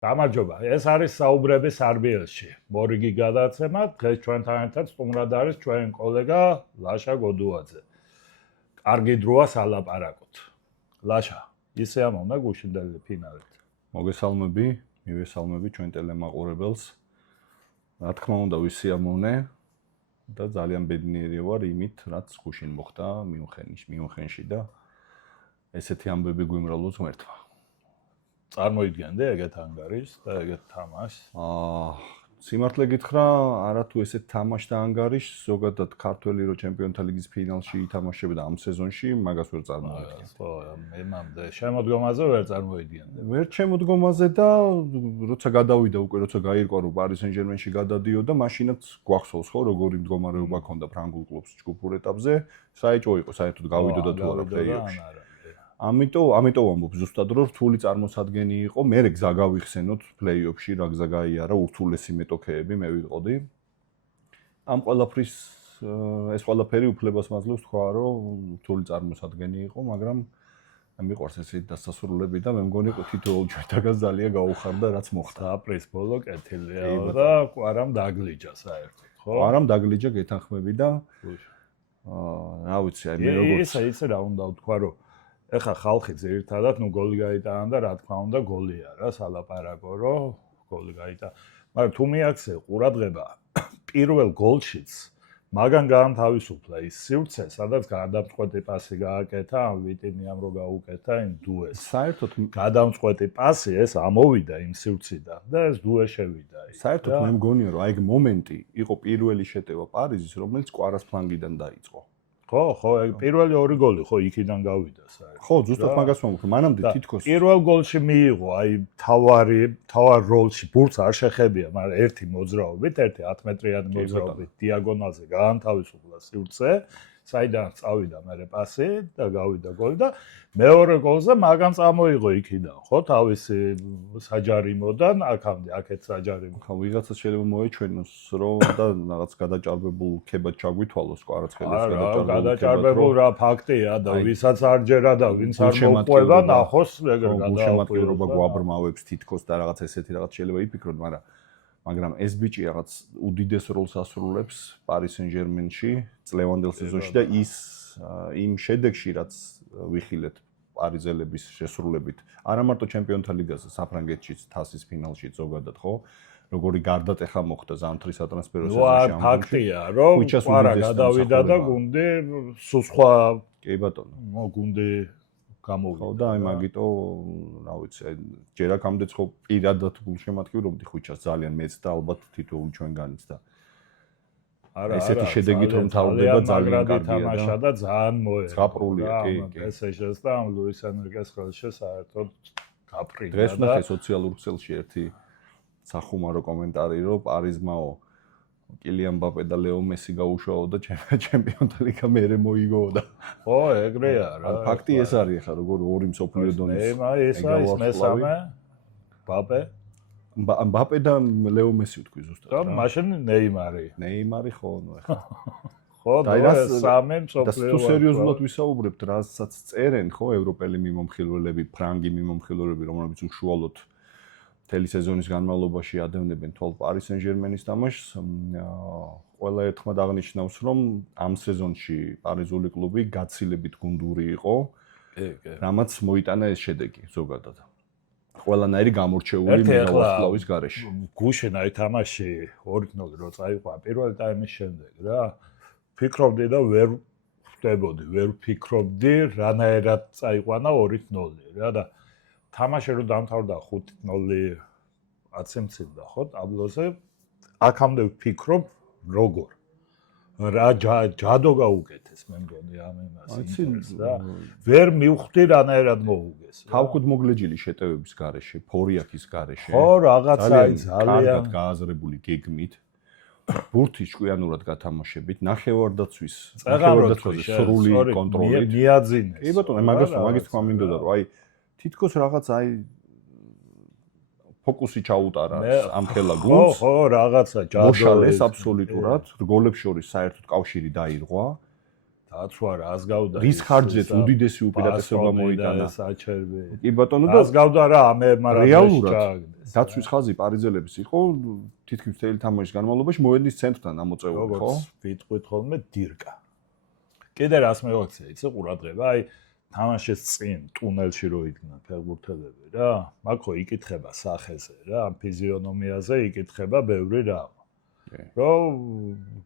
გამარჯობა. ეს არის საუბრები სარბიელში. მორიგი გადაცემა. დღეს ჩვენთან ერთად სტუმრად არის ჩვენ კოლეგა ლაშა გოდუაძე. კარგი დროა სალაპარაკოთ. ლაშა, ისე ამოვნა გუშინდელი ფინალით. მოგესალმები, მივესალმები ჩვენ ტელემაყურებელს. რა თქმა უნდა, ვისიამოვნე და ძალიან ბედნიერი ვარ იმით, რაც გუშინ მოხდა მიუნხენში და ესეთი ამბები გვიმრავლოს ღმერთმა. წარმოიდგენდე ეგეთ ანგარიშს და ეგეთ თამაშს? სიმართლე გითხრა, არათუ ესეთ თამაშს და ანგარიშს, ზოგადად ქართველი რო ჩემპიონთა ლიგის ფინალში ითამაშებდა ამ სეზონში, მაგას ვერ წარმოვიდგენდი. ხო, მემამდე შემოდგომაზე ვერ წარმოიდგენდი. ვერ შემოდგომაზე და როცა გადავიდა უკვე, როცა გაირკვა რომ პარი სენ-ჟერმენში გადადიოდა, მაშინაც გვახსოვს ხო, როგორი მდგომარეობა ჰქონდა ფრანგულ კლუბს ჯგუფურ ეტაპზე, საერთოდ იყო, საერთოდ გავიდოდა თუ არა პლეი-ოფში. ამიტომ ვამბობ ზუსტად რომ რთული წარმოსადგენი იყო, მე გზა გავიხსენოთ პლეი-ოფში, რა გზა გაიარა, ურთულესი მეტოქეები მე ვიყოდი. ამ ყველაფრის ეს ყველაფერი უფლებას მაძლევს თქვა რომ რთული წარმოსადგენი იყო, მაგრამ მიყვარს ესეთი დასასრულები და მე მგონი თითოეულ ჩვენთაგან ძალიან გაუხარდა რაც მოხდა. აპრილის ბოლო კეთილია და კვარამ დაგლიჯა საერთოდ, ხო? კვარამ დაგლიჯა გეთანხმები და რა ვიცი, აი მე როგორც ისე რა უნდა ვთქვა რომ ეხა ხალხი ძირითადად გოლი გაიტანა და რა თქმა უნდა გოლია რა სალაპარაკო რომ გოლი გაიტანა. მაგრამ თუ მიაქცე ყურადღება პირველ გოლშიც მაგან გაამთავისუფლა ის სივრცე, სადაც გადამწყვეტი პასი გააკეთა, ამ ვიტინიამ რო გაუკეთა იმ დუეს. საერთოდ გადამწყვეტი პასი ეს ამოვიდა იმ სივრციდან და ეს დუე შევიდა. საერთოდ მე მგონია რომ აი ეგ მომენტი იყო პირველი შეტევა პარიზის, რომელიც კვარას ფლანგიდან დაიწყო. ხო, ეგ პირველი ორი გოლი ხო იქიდან გავიდა საერთოდ. ხო, ზუსტად მაგას ვამბობ, მანამდე თითქოს პირველ გოლში მიიღო აი თავარ როლში ბურთს არ შეხებია, მაგრამ ერთი მოძრაობით, ერთი 10 მეტრიანი მოძრაობით დიაგონალზე გაანთავისუფლა სივრცე, საიდან წავიდა მერე პასი და გავიდა გოლი და მეორე გოლზე მაგან წამოიღო იქიდან, ხო, თავისი საჯარიმოდან აქამდე, აქეთ საჯარიმო. ხო, ვიღაცას შეიძლება მოეჩვენოს, რომ და რაღაც გადაჭარბებულ ქებად ჩაგვითვალოს კვარაცხელის გადაჭარბებულ რა ფაქტია და ვისაც არ ჯერა და ვინც არ მოყვება, ნახოს ეგრე გადააყურება გვაბრმავებს თითქოს და რაღაც ესეთი რაღაც შეიძლება იფიქროთ, მაგრამ ეს ბიჭი რაღაც უდიდეს როლს ასრულებს პარი სენ-ჟერმენში წლევანდელ სეზონში და ის იმ შედეგში რაც ვიხილეთ პარიზელების შესრულებით არა მარტო ჩემპიონთა ლიგაზე, საფრანგეთშიც თასის ფინალში ზოგადად ხო როგორი გარდატეხა მოხდა ზამთრის სატრანსფერო სეზონში ამ ფაქტია რომ კვარა გადავიდა და გუნდი სულ სხვა კი ბატონო გუნდი გამოვიდა და აი მაგიტო რა ვიცი ჯერ აქამდეც ხო პირადად გულშემატკივრობდი ხუჩას ძალიან მეც და ალბათ თითოეული ჩვენგანიც და ესეთი შედეგით რომ თავდება ძალიან კარგია და ძალიან მოერგა. გაპრულია, კი. PSG-ს და ამ ლუის ენრიკეს ხელში საერთოდ გაფრინდა. დღეს ნახე სოციალურ ქსელში ერთი სახუმარო კომენტარი რომ პარიზმაო კილიან მბაპე და ლეო მესი გაუშავო და ჩემპიონთა ლიგა მერე მოიგო და ხო, ეგრეა რა. ფაქტი ეს არის ხა როგორ ორი მსოფლიო დონის. ეს არის მესამე მბაპე მბაპე და ლეო მესი ვთქვი ზუსტად. და მაშინ ნეიმარი ხო, ნუ ეხა. ხო, და სამე მსოფლიო. და თუ სერიოზულად ვისაუბრებთ, რასაც წერენ ხო ევროპელი მიმომხილველები, ფრანგი მიმომხილველები, რომლებიც უშუალოდ მთელი სეზონის განმავლობაში ადევნებენ თვალ პარი სენ-ჟერმენის თამაშს, ყველა ერთხმად აღნიშნავს, რომ ამ სეზონში პარიზული კლუბი გაცილებით გუნდური იყო, რამაც მოიტანა ეს შედეგი ზოგადად. ყველანაირი გამორჩეული მიღწევის გარეშე. გუშინ აი თამაში 2-0 რო წაიყვა პირველი ტაიმის შემდეგ რა. ფიქრობდი და ვერ ხვდებოდი, ვერ ვფიქრობდი რანაირად წაიყვანა 2-0 რა და თამაში რო დამთავრდა 5-0 აცემცილდა ხო ტაბლოზე. აქამდე ვფიქრობ როგორ რა ჯადო გაუკეთეს მე მგონი ამ იმას და ვერ მივხვდი რანაირად მოუგეს. თავკუდ მოგლეჯილი შეტევების გარეშე, ფორიაქის გარეშე. ხო, რაღაცა ძალიან გააზრებული გეგმით. ბურთი ჭკვიანურად გათამაშებით, ნახევარდაცვის სრული კონტროლით. მიაძინეს. კი ბატონო, მაგის თქვა მინდოდა რომ აი თითქოს რაღაც აი ფოკუსი ჩაუტარა ამ ხელა გუნდს. ხო, რაღაცა ჯადოეს მოშალეს აბსოლუტურად. გოლებს შორის საერთოდ კავშირი დაირღვა. კაცო რა ასგავდა რის ხარჯზეც უდიდესი უპირატესობა მოიტანა საჩერბი კი ბატონო და ასგავდა რა ამე მაგრამ რეალურად დაცვის ხაზი პარიზელების იყო თითქმის მთელი თამაშის განმავლობაში მოედნის ცენტრთან ამოწეული ხო როგორც ვიტყვით ხოლმე დირკა კიდე რას მევაქცია იცი ყურადღება აი თამაშის წინ ტუნელში რო იდგნენ ფეხბურთელები რა მაგ იკითხება სახეზე რა ამ ფიზიონომიაზე იკითხება ბევრი რა რომ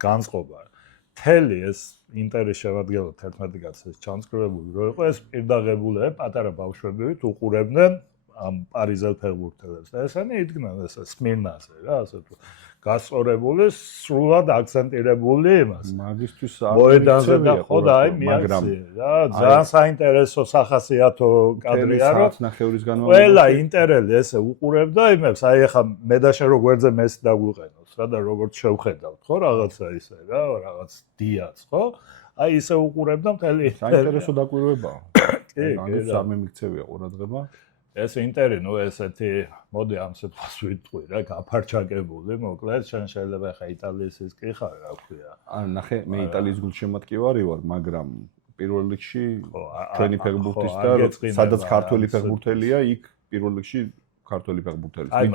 განწყობა თელი ეს ინტერის შემადგენლობ 11 კაცის ჩამწკრივებული რო იყო ეს პირდაღებულები პატარა ბავშვები უყურებდნენ ამ პარიზელ ფეხბურთელებს და ესენი იდგნენ ეს სმირნაზე რა ასე თუ გასწორებული სრულად აქცენტირებული იმას მაგისტვის მოედანზე და ხო და აი მიაქცია რა ძალიან საინტერესო სახასიათო კადრია რომ ნახევრის განმავლობაში ყველა ინტერელი ესე უყურებდა იმებს აი ახლა მე და შენ რო გვერდზე მესი დაგვიყენოთ რა და როგორც შევხედავთ ხო რაღაცა ისე რა რაღაც დიაც ხო აი ისე უყურებდა მთელი საინტერესო დაკვირვებაა კი ანუ სამე მიქცევია ყურადღება ეს ინტერი ნუ ესეთი მოდი ამ სიტყვას ვიტყვი რა გაფარჩაკებული მოკლედ შენ შეიძლება ხა იტალიის ის კი ხარ რა ქვია ან ნახე მე იტალიის გულშემატკივარი ვარ მაგრამ პირველ რიგში ჩვენი ფეხბურთის და სადაც ქართველი ფეხბურთელია იქ პირველ რიგში ქართველი ფეხბურთელი აი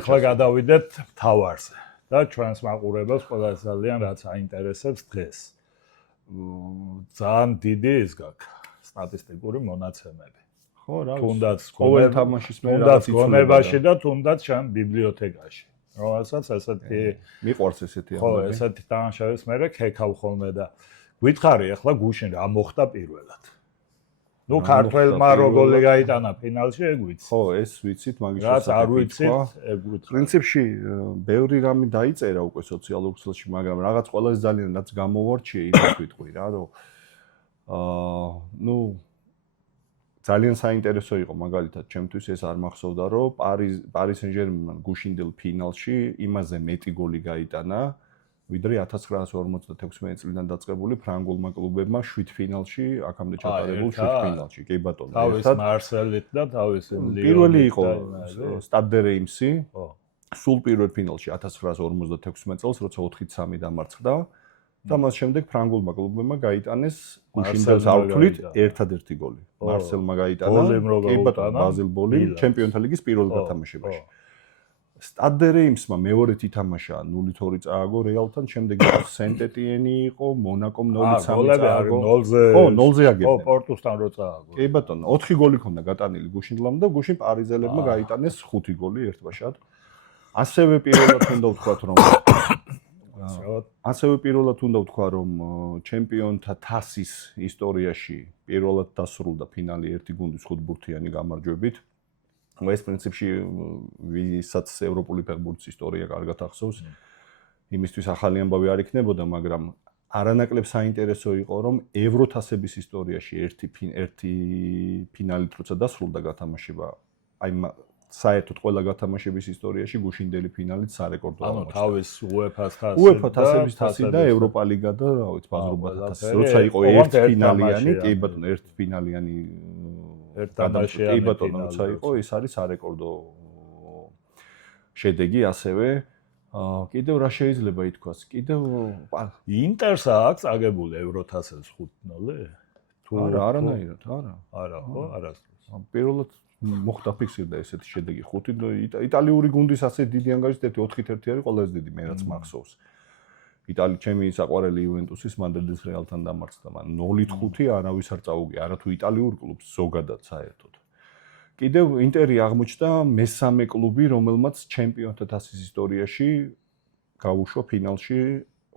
ახლა გადავიდეთ თავარზე და ჩვენს მაყურებელს ყველა ძალიან რაც აინტერესებს დღეს ძალიან დიდი ის გაქვს სტატისტიკური მონაცემები ხო რა თუნდაც ყოველ თამაშის მე თუნდაც გონებაში და თუნდაც შენ ბიბლიოთეკაში რომელსაც ესეთი მიყვარს ესეთი ხო ესეთი თამაშების მე ქეკავ ხოლმე და გითხარი ახლა გუშინ რა მოხდა პირველად ნუ ქართველმა რო გოლი გაიტანა ფინალში ეგ ვიცი ხო ეს ვიცით მაგის რაც არ ვიცით ეგ ვიტყვი პრინციპში ბევრი რამე დაიწერა უკვე სოციალურ ქსელში მაგრამ რაღაც ყველაზე ძალიან რაც გამოვარჩია ის ვიტყვი რა რომ ნუ ძალიან საინტერესო იყო მაგალითად ჩემთვის ეს არ მახსოვდა რომ პარის სენ-ჟერმენმა გუშინდელ ფინალში იმაზე მეტი გოლი გაიტანა ვიდრე 1956 წლიდან დაწყებული ფრანგულმა კლუბებმა 7 ფინალში აქამდე ჩატარებულ 7 ფინალში კი ბატონო თავის მარსელით და თავის პირველი იყო სტად დე რეიმსი სულ პირველ ფინალში 1956 წელს როცა 4-3 დამარცხდა და მას შემდეგ ფრანგულმა კლუბებმა გაიტანეს გუშინდელს ავთვლით ერთადერთი გოლი მარსელმა გაიტანა კი ბატონო ბაზელ ბოლი ჩემპიონთა ლიგის პირველ გათამაშებაში სტად დე რეიმსმა მეორედ ითამაშა 0-2 წააგო რეალთან შემდეგ სენტ-ეტიენი იყო მონაკომ 0-3 წააგო 0-ზე ხო 0-ზე აგებდნენ ხო პორტუსთან რო წააგო კი ბატონო 4 გოლი ქონდა გატანილი გუშინდლამ და გუშინ პარიზელებმა გაიტანეს 5 გოლი ერთბაშად ასევე პირველად უნდა ვთქვათ რომ ჩემპიონთა თასის ისტორიაში პირველად დასრულდა ფინალი ერთი გუნდის 5-ბურთიანი გამარჯვებით. ეს პრინციპში ვისაც ევროპული ფეხბურთის ისტორია კარგად ახსოვს, იმისთვის ახალი ამბავი არ იქნებოდა, მაგრამ არანაკლებ საინტერესო იყო, რომ ევროთასების ისტორიაში ერთი ფინალით როცა დასრულდა გათამაშება, აი საერთოდ ყველა გათამაშების ისტორიაში გუშინდელი ფინალით სარეკორდო აღმოჩნდა. ანუ თავის UEFA თასების თასი და ევროპა ლიგა და რა ვიცი ბაზრობათა თასი. როცა იყო ერთი ფინალიანი, კი ბატონო, ერთი ფინალიანი ერთადაშიანი, კი ბატონო, როცა იყო, ეს არის სარეკორდო შედეგი ასევე. კიდევ რა შეიძლება ითქვას? კიდევ ინტერს აქვს აგებული ევროთასის 5-0? თუ არანაირად, არა. არა, ხო, არასდროს. პირველად მოხდა ფიქსირდა ესეთი შედეგი 5 იტალიური გუნდის ასე დიდი ანგარიშით 4-1 არის ყველაზე დიდი მე რაც მახსოვს. ჩემი საყვარელი იუვენტუსის მადრიდის რეალთან დამარცხდა, მაგრამ 0-5 არავის არ წაუგია, არა თუ იტალიურ კლუბს ზოგადად საერთოდ. კიდევ ინტერი აღმოჩნდა მესამე კლუბი, რომელმაც ჩემპიონთა თასის ისტორიაში გაუშვა ფინალში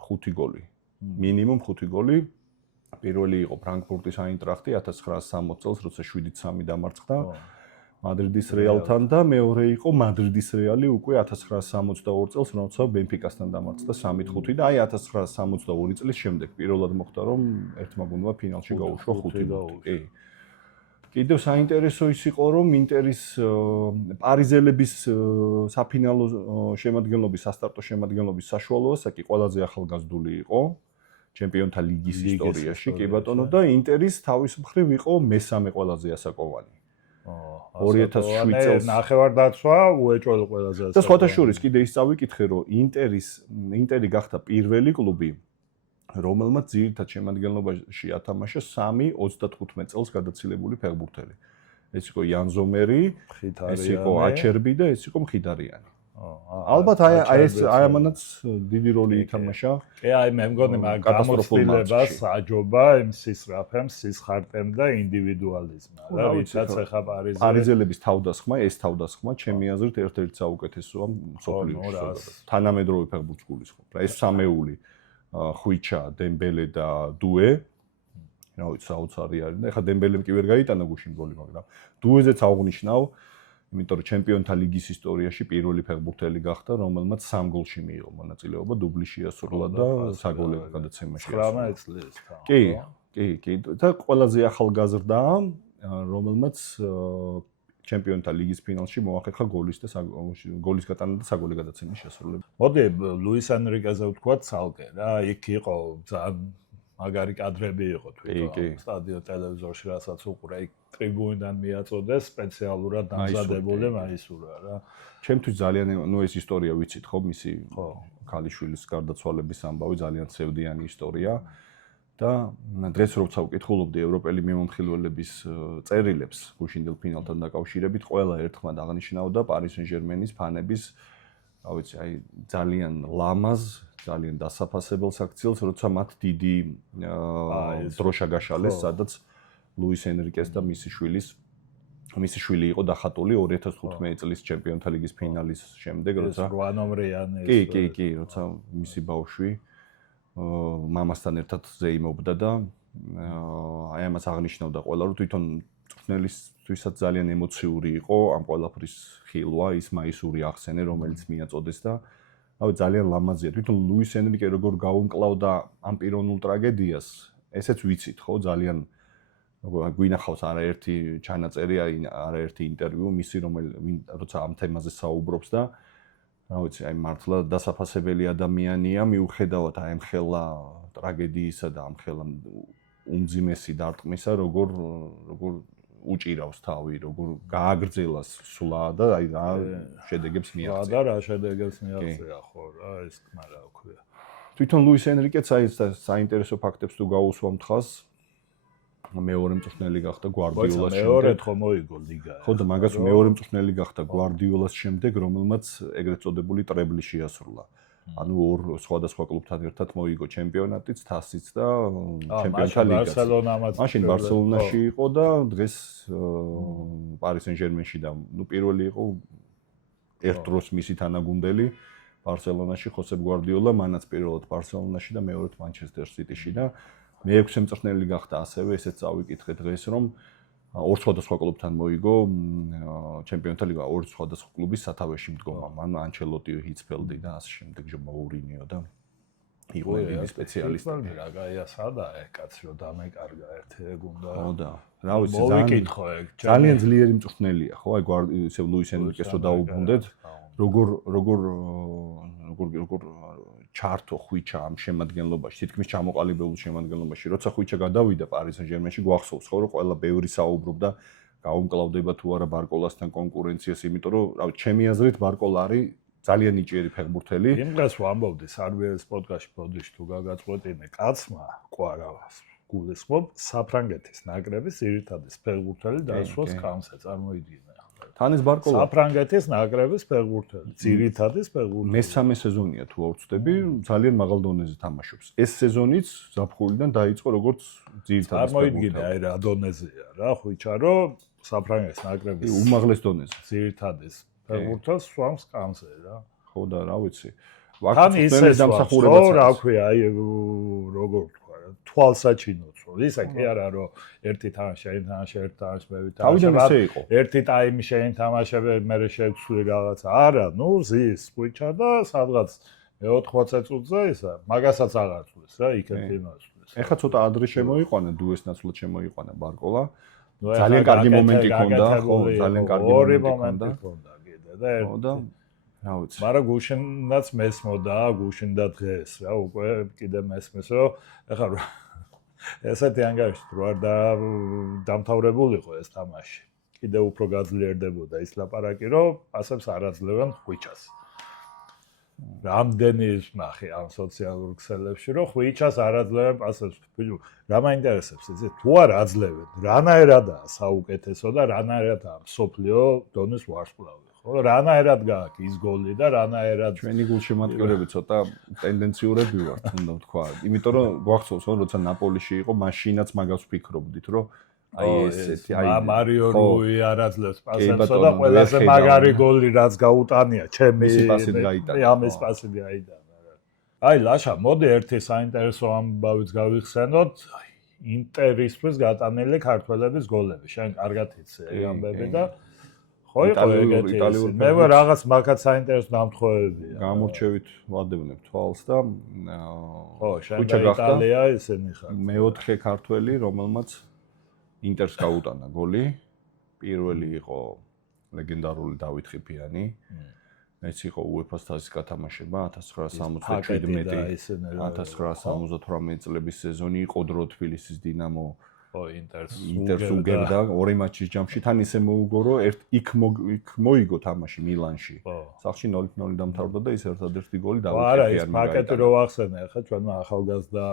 5 გოლი. მინიმუმ 5 გოლი. პირველი იყო ფრანკფურტის აინტრახტი 1960 წელს, როცა 7-3 დამარცხდა მადრიდის რეალთან და მეორე იყო მადრიდის რეალი უკვე 1962 წელს, როცა ბენფიკასთან დამარცხდა 3-5 და აი 1962 წლის შემდეგ პირველად მოხდა, რომ ერთმა გუნდმა ფინალში გაუშვა 5 გოლი. კი. კიდევ საინტერესო ის იყო, რომ ინტერის პარიზელების საფინალო შემადგენლობის, სასტარტო შემადგენლობის საშუალო ასაკი ყველაზე ახალგაზრდული იყო ჩემპიონთა ლიგის ისტორიაში, კი ბატონო და ინტერის თავის მხრივ იყო მესამე ყველაზე ასაკოვანი. 2007 წელს ნახევარდაცვა უეჭველი ყველაზე. და სხვათა შორის კიდე ის წავიკითხე, რომ ინტერი გახდა პირველი კლუბი, რომელმაც ძირითად შემადგენლობაში ათამაშა 3-35 წელს გადაცილებული ფეხბურთელი. ეს იყო იან ზომერი, ეს იყო აჩერბი და ეს იყო მხიდარიანი. ალბათ აი ამანაც დიდი როლი ითამაშა. კი, აი მე მგონი მაგ გამოცდილებას აჯობა იმ სისრაფემ, სისხარტემ და ინდივიდუალიზმმა. რა ვიცაც ახლა პარიზელების თავდასხმა, ეს თავდასხმა ჩემი აზრით ერთ-ერთი საუკეთესოა მსოფლიოში. თანამედროვე ფეხბურთს გულისხმობ. ეს სამეული ხვიჩა, დემბელე და დუე. რა ვიცი, საოცარი არის და ეხლა დემბელემ კი ვერ გაიტანა გუშინ გოლი, მაგრამ დუეზეც აღნიშნავ, იმიტომ რომ ჩემპიონთა ლიგის ისტორიაში პირველი ფეხბურთელი გახდა, რომელმაც 3 გოლში მიიღო მონაწილეობა, დუბლი შეასრულა და საგოლე გადაცემა შეასრულა. 19 წლის თან. კი, და ყველაზე ახალგაზრდაა, რომელმაც ჩემპიონთა ლიგის ფინალში მოახერხა გოლის გატანა და საგოლე გადაცემის შესრულება. მოდი ლუის ენრიკეზე ვთქვათ ცალკე რა, იქ იყო ძალიან მაგარი კადრები იყო თვითონ სტადიონ ტელევიზორში, რასაც უყურე, იქ ტრიბუნიდან მიაწოდეს სპეციალურად დამზადებული მაისურა რა. ჩემთვის ძალიან ეს ისტორია ვიცით ხო, მისი ქალიშვილის გარდაცვალების ამბავი ძალიან ცევდიანი ისტორია და დღეს როცა ვკითხულობდი ევროპელი მიმომხილველების წერილებს გუშინდელ ფინალთან დაკავშირებით, ყველა ერთხმად აღნიშნავდა პარი სენ-ჟერმენის ფანების რა ვიცი, აი ძალიან ლამაზ, ძალიან დასაფასებელ საქციელს, როცა მათ დიდი დროშა გაშალეს, სადაც ლუის ენრიკეს და მისი შვილი იყო დახატული 2015 წლის ჩემპიონთა ლიგის ფინალის შემდეგ, როცა 8 ნომრიანი კი, როცა მისი ბავშვი მამასთან ერთად ზეიმობდა და აი ამას აღნიშნავდა ყველა, რომ თვითონ მწვრთნელისთვისაც ძალიან ემოციური იყო ამ ყველაფრის ხილვა, ის მაისური ახსენე, რომელიც მიაწოდეს და რავი ძალიან ლამაზია. თვითონ ლუის ენრიკე როგორ გაუმკლავდა ამ პიროვნულ ტრაგედიას, ესეც ვიცით, ხო, ძალიან გვინახავს არაერთი ჩანაწერი, არაერთი ინტერვიუ მისი, როცა ამ თემაზე საუბრობს და რა ვიცი, აი მართლა დასაფასებელი ადამიანია, მიუხედავად აი ამ ხელა ტრაგედიისა და ამ ხელა უმძიმესი დარტყმისა, როგორ უჭირავს თავი, როგორ გააგრძელა სვლა და აი რა შედეგებს მიაღწია. და რა შედეგებს მიაღწია, ხო რა, ეს თქმა რა ქვია. თვითონ ლუის ენრიკეც აი საინტერესო ფაქტებს თუ გაუსვამ თხას, მეორე მწვრთნელი გახდა გვარდიოლას შემდეგ. მეორედ ხო მოიგო ლიგა. ხო და მაგას მეორე მწვრთნელი გახდა გვარდიოლას შემდეგ, რომელმაც ეგრეთ წოდებული ტრებლი შეასრულა. ანუ ორ სხვადასხვა კლუბთან ერთად მოიგო ჩემპიონატიც, თასიც და ჩემპიონთა ლიგაც. მაშინ ბარსელონაში იყო და დღეს პარი სენ-ჟერმენში და პირველი იყო ერთ დროს მისი თანაგუნდელი ბარსელონაში ხოსე გვარდიოლა, მანაც პირველად ბარსელონაში და მეორედ მანჩესტერ სიტიში და მეექვსე მწვრთნელი გახდა ასევე, ესეც წავიკითხე დღეს, რომ ორ სხვადასხვა კლუბთან მოიგო ჩემპიონთა ლიგა, ორ სხვადასხვა კლუბის სათავეში მდგომა, მან ანჩელოტი, ჰიცფელდი და ასე შემდეგ, მოურინიო და იყო დიდი სპეციალისტი. რა გაია სადა კაცი რომ დამეკარგა ერთი გუნდა. ხო და რა ვიცი, ძალიან ძლიერი მწვრთნელია, ხო, აი ისე ლუის ენრიკეს რო დაუბრუნდეთ, როგორ ჩართო ხვიჩა ამ შემადგენლობაში, თითქმის ჩამოყალიბებულ შემადგენლობაში, როცა ხვიჩა გადავიდა პარი სენ-ჟერმენში, გვახსოვს ხო, რომ ყველა ბევრი საუბრობდა, გაუმკლავდება თუ არა ბარკოლასთან კონკურენციას, იმიტომ რომ, რა ვიცი, ჩემი აზრით ბარკოლა არის ძალიან ნიჭიერი ფეხბურთელი. იმ დღეს ვამბობდი სარბიელის პოდკასტში ბოდიში თუ გაგაწყვეტინე კაცმა, ყვარავას გულისხმობ საფრანგეთის ნაკრების ძირითადი ფეხბურთელი დაასვას კამსა, წარმოიდგინე. თანეს ბარკოლა საფრანგეთის ნაკრების ფეხბურთელი, ძირითადი ფეხბურთელი. მესამე სეზონია თუ არ ვწდები, ძალიან მაღალ დონეზე თამაშობს. ეს სეზონიც ზაფხულიდან დაიწყო როგორც ძირითადი ფეხბურთელი. წარმოიდგინე აი რა დონეზეა რა, ხვიჩა რომ საფრანგეთის ნაკრების უმაღლეს დონეზე. ძირითადი ფეხბურთელს სვამს კამზე რა. ხო და რა ვიცი. თან ისე დამსახურებაც რა ქვია, აი როგორ თქვა რა, თვალსაჩინოც რო. ისა კი არა რომ ერთი თამაში, ერთ თამაში, ერთ თამაში მე ვითამაშე. ერთი ტაიმი შეინთამაშე, მე შევცვლი რაღაცა. არა, ნუ ზის ხვიჩა და სადღაც მე-80 წუთზე ისა, მაგასაც აღარ წვლის რა, იქეთ იმასვლის. ეხლა ცოტა ადრე შემოიყვანა, დუეს ნაცვლად შემოიყვანა ბარკოლა. ძალიან კარგი მომენტი ჰქონდა, ხო, ძალიან კარგი მომენტი ჰქონდა. და რა ვიცი. მაგრამ გუშინაც მესმოდა, გუშინ და დღეს რა, უკვე კიდე მესმის, რომ ეხლა ესეთი ანგარიშით რო არ დამთავრებულიყო ეს თამაში. კიდე უფრო გაძლიერდებოდა ის ლაპარაკი, რომ ასებს არ აძლევენ ხვიჩას. რამდენი ნახე ამ სოციალურ ქსელებში, რომ ხვიჩას არ აძლევენ პასებს. რა მაინტერესებს იცი? თუ არ აძლევენ, რანაირადაა საუკეთესო და რანაირადაა მსოფლიო დონის ვარსკვლავი. ხო, რანაირად გააქვს ის გოლი და რანაირად ჩვენი გულშემატკივრები ცოტა ტენდენციურები ვართ, უნდა ვთქვა. იმიტომ რომ გვახსოვს, რომ როცა ნაპოლიში იყო, მაშინაც მაგას ვფიქრობდით, რომ აი ესეთი მარიო რუი არ აძლევს პასებსა და ყველაზე მაგარი გოლი რაც გაუტანია, ჩემი პასით გაიტანა. ამის პასით გაიტანა. აი ლაშა, მოდი ერთი საინტერესო ამბავიც გავიხსენოთ. ინტერისთვის გატანილი ქართველების გოლები. შენ კარგად იცი ეგ ამბები და ხო იყო ეგეთი. მე რაღაც მაგათ საინტერესო დამთხოვებია. გამორჩევით ვადევნებ თვალს და ხო, შენ იტალია ისინი ხარ. მეოთხე ქართველი, რომელმაც ინტერს გაუტანა გოლი. პირველი იყო ლეგენდარული დავით ხიფიანი. ეს იყო UEFA-ს თასის გათამაშება 1977 წლების სეზონი იყო დრო თბილისის დინამო ინტერს უგებდა ორი მაჩის ჯამში თან ისე მოუგო რომ იქ მოიგო თამაში მილანში. სახლში 0-0 დამთავრდა და ის ერთადერთი გოლი დავით ხიფიანმა. არა, ეს პაკეტი რო ახსენე, ახლა ჩვენმა ახალგაზრდა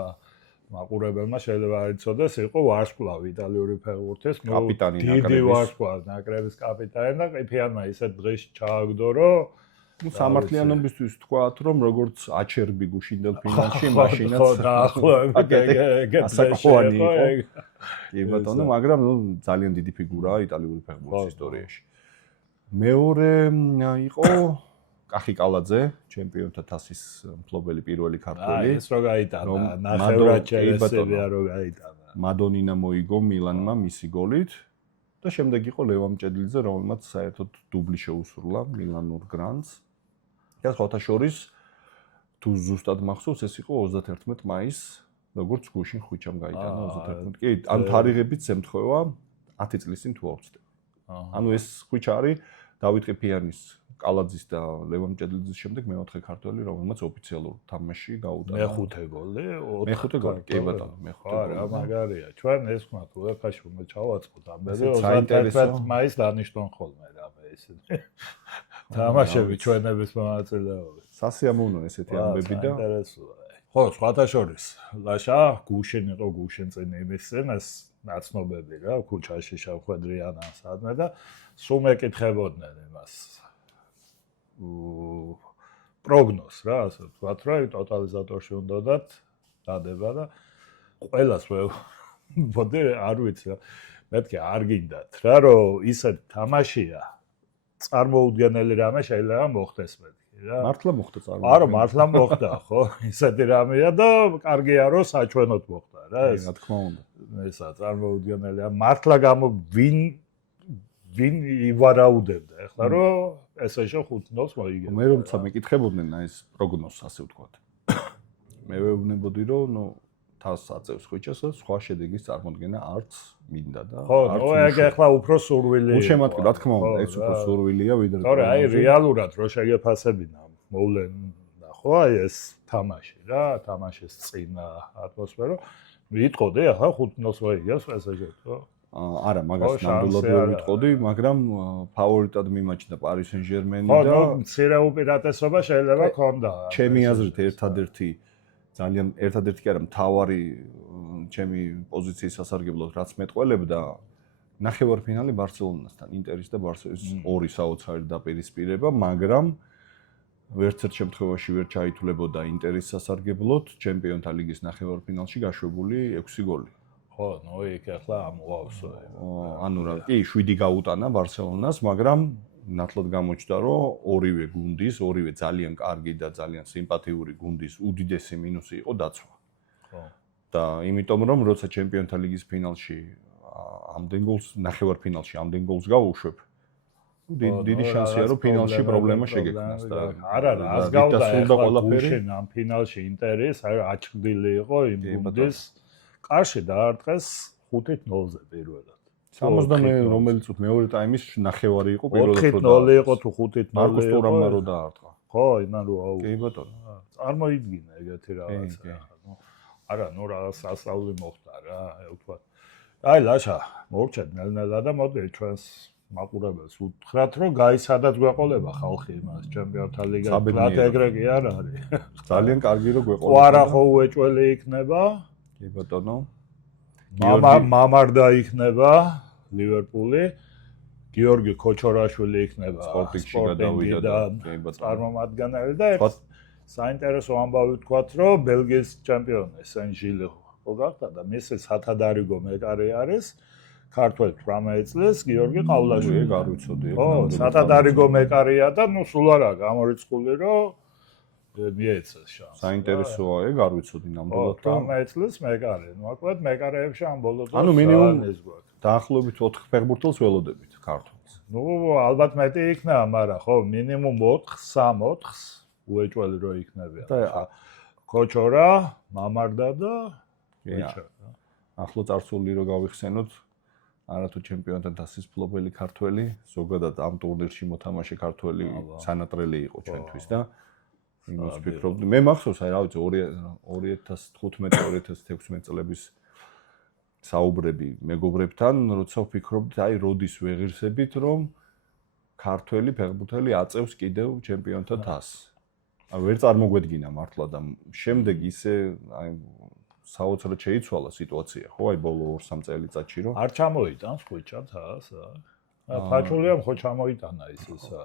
მაყურებელმა შეიძლება არ იცოდეს, იყო ვარსკვლავი იტალიური ფეხბურთის, დიდი ვარსკვლავი, ნაკრების კაპიტანი და ყიფიანმა ისე დღეში ჩააგდო, რომ სამართლიანობისთვის თქვათ, რომ როგორც აჩერბი გუშინდელ ფინალში, მაშინაც ასაკოვანი იყო. კი ბატონო, მაგრამ ძალიან დიდი ფიგურაა იტალიური ფეხბურთის ისტორიაში. მეორე იყო კახი კალაძე, ჩემპიონთა თასის მფლობელი პირველი ქართველი. ეს რო გაიტანა, ნახევრად ჩელესია რო გაიტანა. მადონინა მოიგო მილანმა მისი გოლით და შემდეგ იყო ლევან მჭედლიძე, რომელმაც საერთოდ დუბლი შეუსრულა მილანურ გრანდს. და სხვათა შორის თუ ზუსტად მახსოვს, ეს იყო 31 მაისს, როგორც გუშინ ხვიჩამ გაიტანა 31. კი, ამ თარიღებიც ემთხვევა 10 წლის წინ თუ 20 წელი. ანუ ეს ხვიჩა არის დავით ყიფიანის, კალაძის და ლევან მჭედლიძის შემდეგ მეოთხე ქართველი, რომელმაც ოფიციალურ თამაში გაუტანა. მეხუთე გოლი, მეხუთე გოლი, კი ბატონო, მეხუთე გოლი. არა, მაგარია. ჩვენ ეს ვთქვათ, UEFA-ში უნდა ჩავაწყოთ ამბები 31 მაისს დანიშნონ ხოლმე რა ისინი. თამაშები ჩვენების მონაწილეობით. სასიამოვნო ესეთი ამბები და ინტერესოა. ხო, სხვათა შორის, ლაშა, გუშინ იყო გუშინ წინ იმის წინ ეს ნაცნობები რა, ქუჩაში შევხვედრიან ან სადმე და სულ მეკითხებოდნენ იმას. პროგნოზს რა, ასე ვთქვათ, რომ ტოტალიზატორში უნდა დადება და ყველას მოდი არ ვიცი რა. მეთქი არ გინდათ რა, რომ ისეთ თამაშია წარმოუდგენელი რამე შეიძლება მოხდეს მეთქი რა. მართლა მოხდა წარმოუდგენელი. არა, მართლა მოხდა, ხო? ისეთი რამეა და კარგია რომ საჩვენოდ მოხდა რა ეს. რა თქმა უნდა. ესა წარმოუდგენელია. მართლა ვინ ივარაუდებდა ახლა რომ ესე 5-0 მოიგებს. მე რომცა მეკითხებოდნენ ეს პროგნოზს ასე ვთქვათ. მე ვეუბნებოდი რომ ნუ თავს აწევს ხვიჩას და სხვა შედეგის წარმოქმნა არც მინდა და არც ეგ ახლა უფრო სურვილი. უშემატკივ, რა თქმა უნდა, ეს უფრო სურვილია ვიდრე. თორე აი რეალურად რო შეგეფასებინა მოვლენ და ხო აი ეს თამაში რა, თამაშის წინა ატმოსფერო ვიტყოდი ახლა 5-0 მოიგებს ესეჟეთ ხო? არა, მაგას ნამდვილად ვერ ვიტყოდი, მაგრამ ფავორიტად მიმაჩნდა პარი სენ-ჟერმენი და ხო, მცირე უპირატესობა შეიძლება ქონდა. ჩემი აზრით ერთადერთი კი არა, მთავარი ჩემი პოზიციის სასარგებლოდ რაც მეტყველებდა ნახევარფინალი ბარსელონასთან, ინტერის და ბარსელის ორი საოცარი დაპირისპირება, მაგრამ ვერც ერთ შემთხვევაში ვერ ჩაითვლებოდა ინტერის სასარგებლოდ ჩემპიონთა ლიგის ნახევარფინალში გაშვებული 6 გოლი. ხო, ნუ იქ ახლა ამოავს. ანუ რა, კი, 7 გაუტანა ბარსელონას, მაგრამ ნათლად გამოჩნდა, რომ ორივე ძალიან კარგი და ძალიან სიმპათიური გუნდის უდიდესი მინუსი იყო დაცვა. ხო. და იმიტომ რომ როცა ჩემპიონთა ლიგის ფინალში ამდენ გოლს ნახევარფინალში ამდენ გოლს გავუშვებ, დიდი შანსია რომ ფინალში პრობლემა შეგექმნას და არა, ას გავდა ყველაფერი ამ ფინალში ინტერის, აი აჩხდილი იყო იმ გუნდის კარში დაარტყეს 5-0-ზე პირველად. 60 რომელიც მეორე ტაიმის ნახევარი იყო პირველად 4-0 იყო თუ 5-0 მარკუს ტურამმა რო დაარტყა. ხო, იმან რო აუ. კი ბატონო. წარმოიდგინა ეგეთი რაღაცა. არა, ნუ რაღაც სასწაული მოხდა რა, ვთქვათ. აი ლაშა, მოვჩეთ ნელ-ნელა და მოდი ჩვენს მაყურებელს უთხრათ, რომ გაიცადათ გვეყოლება ხალხი იმას ჩემპიონთა ლიგას. საბედნიერო. რა ეგრე კი არ არის. ძალიან კარგი რო გვეყოლება. ყვარა ხო უეჭველი იქნება. კი ბატონო. მამარდა იქნება ლივერპული. გიორგი ქოჩორაშვილი იქნება სპორტინგში სპორტინგი გადავიდა და კი ბატონო. წარმომადგენელი და ერთ საინტერესო ამბავი ვთქვათ, რომ ბელგიის ჩემპიონი სენ-ჟილი ხო გახდა და მისი სათადარიგო მეკარე არის ქართველ 18 წლის გიორგი ყავლაშვილი. ეგ არ ვიცოდი. ხო, სათადარიგო მეკარეა და ნუ სულ არა გამორიცხული, რომ მიეცეს შანსი. საინტერესოა ეგ არ ვიცოდი ნამდვილად და 18 წლის მეკარე. ნუ აკვეთ მეკარეებში ამ ბოლო დროს ანუ მინიმუმ ის გვაქვს. დაახლოებით 4 ფეხბურთელს ველოდებით ქართულს. ნუ ალბათ მეტი იქნება, მაგრამ ხო, მინიმუმ 4-3-4-ს უეჭველი რო იქნებიან. და ქოჩორა, მამარდა და ვიჩა. ახლა წარსული რო გავიხსენოთ, არათუ ჩემპიონთა თასის ფლობელი ქართველი, ზოგადად ამ ტურნირში მოთამაშე ქართველი სანატრელი იყო ჩვენთვის და იმას ვფიქრობდი. მე მახსოვს, აი რა ვიცი 2015-2016 წლების საუბრები მეგობრებთან, როცა ვფიქრობდი, აი როდის ვეღირსებით, რომ ქართველი ფეხბურთელი აწევს კიდევ ჩემპიონთა თასს. აი ვერ წარმოგვედგინა მართლა და შემდეგ ისე აი საოცრად შეიცვალა სიტუაცია, ხო, აი ბოლო 2-3 წელიწადში რომ არ ჩამოიტანს ხუჭა თას. ფაჩულიამ ხო ჩამოიტანა ისისა.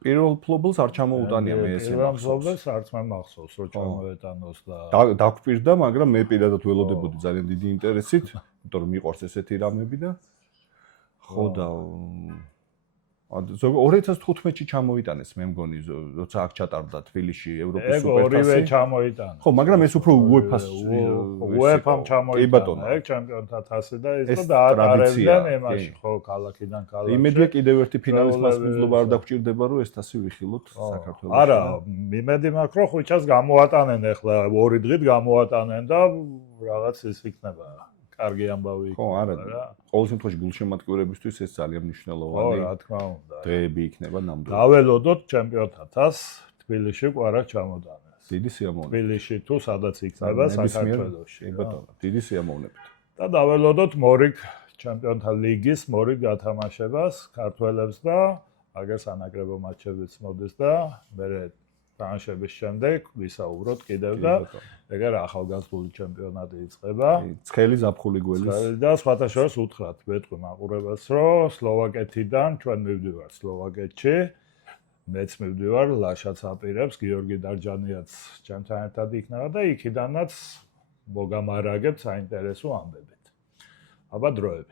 პირველ ფლობელს არ ჩამოუტანია მე ესე პირველ მახსოვს. ფლობელს არც მე მახსოვს რომ ჩამოეტანოს და დაგვპირდა, მაგრამ მე პირადად ველოდებოდი ძალიან დიდი ინტერესით, იმიტომ რომ მიყვარს ესეთი რამები და ხო და 2015-ში ჩამოიტანეს მე მგონი, როცა აქ ჩატარდა თბილისში ევროპის სუპერთასი. ეგ ორივე ჩამოიტანა. ხო, მაგრამ ეს უფრო UEFA-მ ჩამოიტანა. ეგ ჩემპიონთა თასი და ის და ატარებდნენ იმაში, ხო, ქალაქიდან ქალაქში. იმედია კიდევ ერთი ფინალის მასპინძლობა არ დაგვჭირდება, რომ ეს თასი ვიხილოთ საქართველოში. არა, იმედი მაქვს, რომ ხუჭას გამოატანენ ახლა 2 დღით გამოატანენ და რაღაც ის იქნება. კარგი ამბავი იქნება. ხო, არა. ყოველ შემთხვევაში გულშემატკივრებისთვის ეს ძალიან მნიშვნელოვანი. ხო, რა თქმა უნდა. დღეები იქნება ნამდვილად. დაველოდოთ ჩემპიონთა თასს თბილისში ყვარა ჩამოდანეს. დიდი სიამოვნებით. თბილისში თუ სადაც იქნება საქართველოში. კი ბატონო, დიდი სიამოვნებით. და დაველოდოთ მორიგ ჩემპიონთა ლიგის მორიგ გათამაშებას ქართველებს და აგერ სანაკრებო მატჩებიც მოდის და მე თამაშების შემდეგ ვისაუბროთ კიდევ და ეგერ ახალგაზრდული ჩემპიონატი იწყება. ცხელი ზაფხული გველის. და სხვათა შორის უთხრათ ბეთყვი მაყურებელს, რომ სლოვაკეთიდან ჩვენ მივდივართ სლოვაკეთში. მეც მივდივარ, ლაშაც აპირებს, გიორგი დარჯანიაც ჩემთან ერთად იქნება და იქიდანაც მოგამარაგებთ საინტერესო ამბებით. აბა დროებით.